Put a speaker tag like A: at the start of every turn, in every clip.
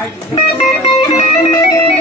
A: 入ってき。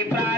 A: धर्मासाठी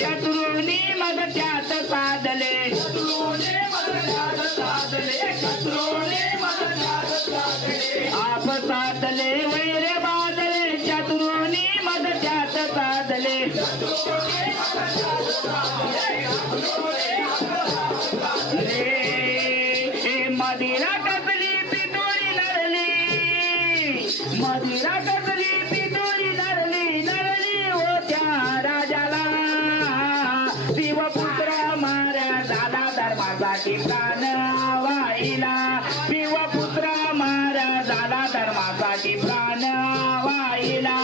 A: शत्रुनी मग त्यात साधले आपसातले वैर बादले शत्रुनी मग त्यात साधले हे मदिरा कसली पितोरी नरली मदिरा कसली धर्मासाठी प्राण वाहिला पुत्रा महाराजाला धर्मासाठी प्राण वाहिला